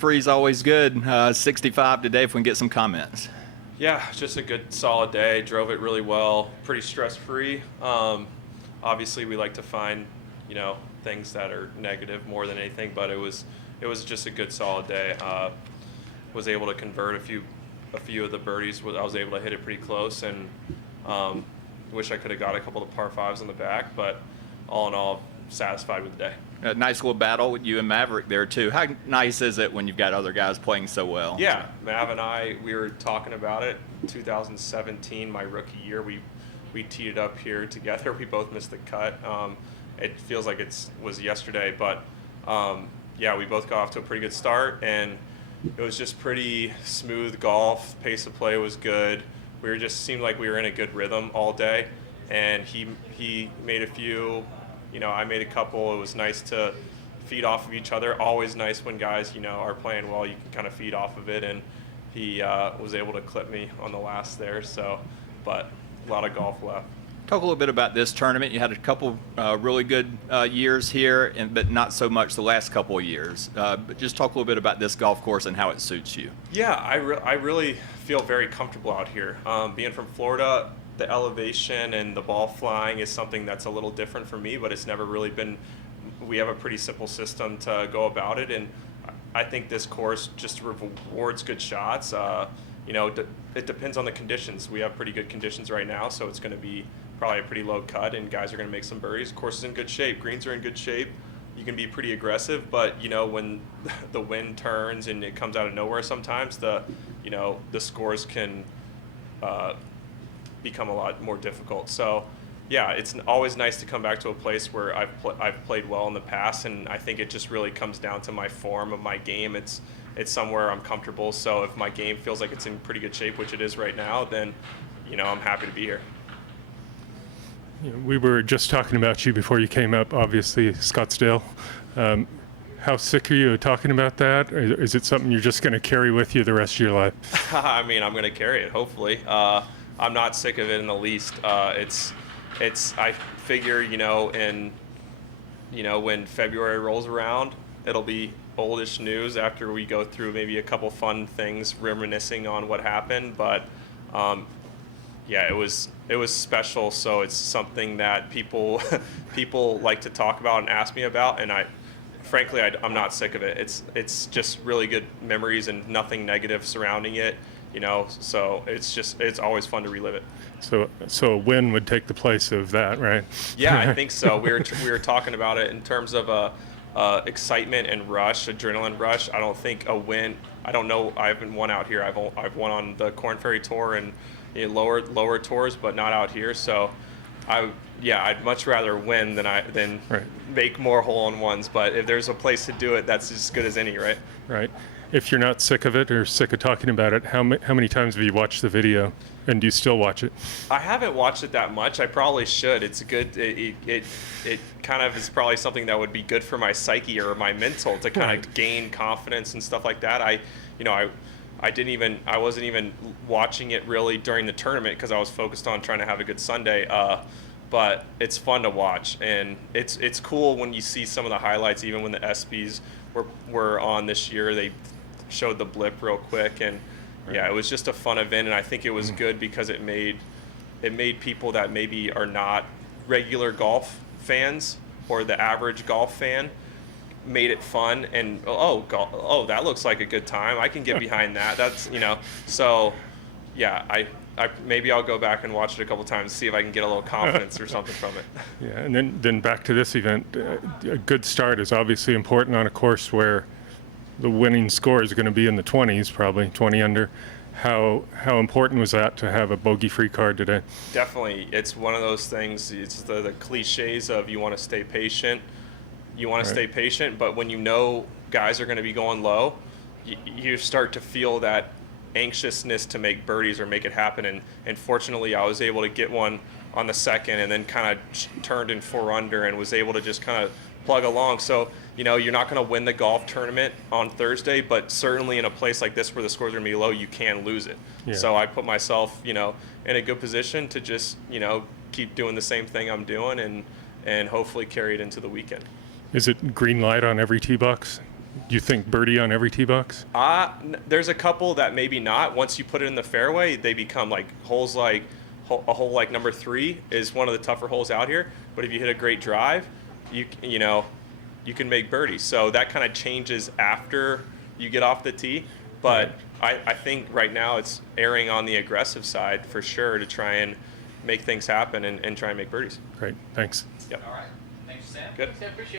free is always good. 65 today if we can get some comments. Yeah, just a good solid day. Drove it really well, pretty stress-free. Obviously we like to find, things that are negative more than anything, but it was just a good solid day. Was able to convert a few of the birdies. I was able to hit it pretty close, and wish I could have got a couple of par fives on the back, but all in all, satisfied with the day. A nice little battle with you and Maverick there too. How nice is it when you've got other guys playing so well? Yeah, Mav and I, we were talking about it. 2017, my rookie year, we teed it up here together. We both missed the cut. It feels like it was yesterday, but yeah, we both got off to a pretty good start, and it was just pretty smooth golf. Pace of play was good. We just seemed like we were in a good rhythm all day, and he made a few. I made a couple. It was nice to feed off of each other. Always nice when guys, are playing well. You can kind of feed off of it, and he was able to clip me on the last there. So, but a lot of golf left. Talk a little bit about this tournament. You had a couple really good years here, but not so much the last couple of years. But just talk a little bit about this golf course and how it suits you. Yeah, I really feel very comfortable out here. Being from Florida, the elevation and the ball flying is something that's a little different for me, but it's never really been. We have a pretty simple system to go about it, and I think this course just rewards good shots. It depends on the conditions. We have pretty good conditions right now, so it's going to be probably a pretty low cut, and guys are going to make some birdies. Course is in good shape. Greens are in good shape. You can be pretty aggressive, but when the wind turns and it comes out of nowhere, sometimes the scores can become a lot more difficult. So yeah, it's always nice to come back to a place where I've played well in the past, and I think it just really comes down to my form of my game. It's somewhere I'm comfortable. So if my game feels like it's in pretty good shape, which it is right now, then I'm happy to be here. We were just talking about you before you came up, obviously, Scottsdale. How sick are you of talking about that? Or is it something you're just going to carry with you the rest of your life? I mean, I'm going to carry it, hopefully. I'm not sick of it in the least. I figure, when February rolls around, it'll be oldish news after we go through maybe a couple fun things reminiscing on what happened. But yeah, it was special. So it's something that people like to talk about and ask me about, and frankly, I'm not sick of it. It's just really good memories and nothing negative surrounding it. So it's always fun to relive it. So a win would take the place of that, right? Yeah, I think so. We were talking about it in terms of excitement and rush, adrenaline rush. I don't think a win. I don't know. I haven't won out here. I've won on the Korn Ferry Tour and lower tours, but not out here. So I'd much rather win than right. make more hole-in-ones. But if there's a place to do it, that's as good as any, right? Right. If you're not sick of it or sick of talking about it, how many times have you watched the video, and do you still watch it? I haven't watched it that much. I probably should. It's good. It kind of is probably something that would be good for my psyche or my mental to kind of gain confidence and stuff like that. I wasn't even watching it really during the tournament because I was focused on trying to have a good Sunday. But it's fun to watch, and it's cool when you see some of the highlights. Even when the ESPYs were on this year, they showed the blip real quick, and yeah, it was just a fun event, and I think it was good because it made people that maybe are not regular golf fans or the average golf fan made it fun, and that looks like a good time. I can get behind that. That's so yeah, I maybe I'll go back and watch it a couple times, see if I can get a little confidence or something from it. Yeah, and then back to this event, a good start is obviously important on a course where the winning score is going to be in the 20s, probably 20 under. How important was that to have a bogey-free card today? Definitely. It's one of those things. It's the cliches of you want to stay patient. You want to stay patient, but when guys are going to be going low, you start to feel that anxiousness to make birdies or make it happen. And fortunately, I was able to get one on the second and then kind of turned in 4 under and was able to just kind of plug along. So, you're not going to win the golf tournament on Thursday, but certainly in a place like this where the scores are going to be low, you can lose it. Yeah. So I put myself, in a good position to just, keep doing the same thing I'm doing and hopefully carry it into the weekend. Is it green light on every tee box? You think birdie on every tee box? There's a couple that maybe not. Once you put it in the fairway, they become like holes like a hole like number 3 is one of the tougher holes out here. But if you hit a great drive, you can make birdies. So that kind of changes after you get off the tee. But I think right now it's erring on the aggressive side for sure to try and make things happen and try and make birdies. Great, thanks. Yep. All right. Thanks, Sam. Good. I appreciate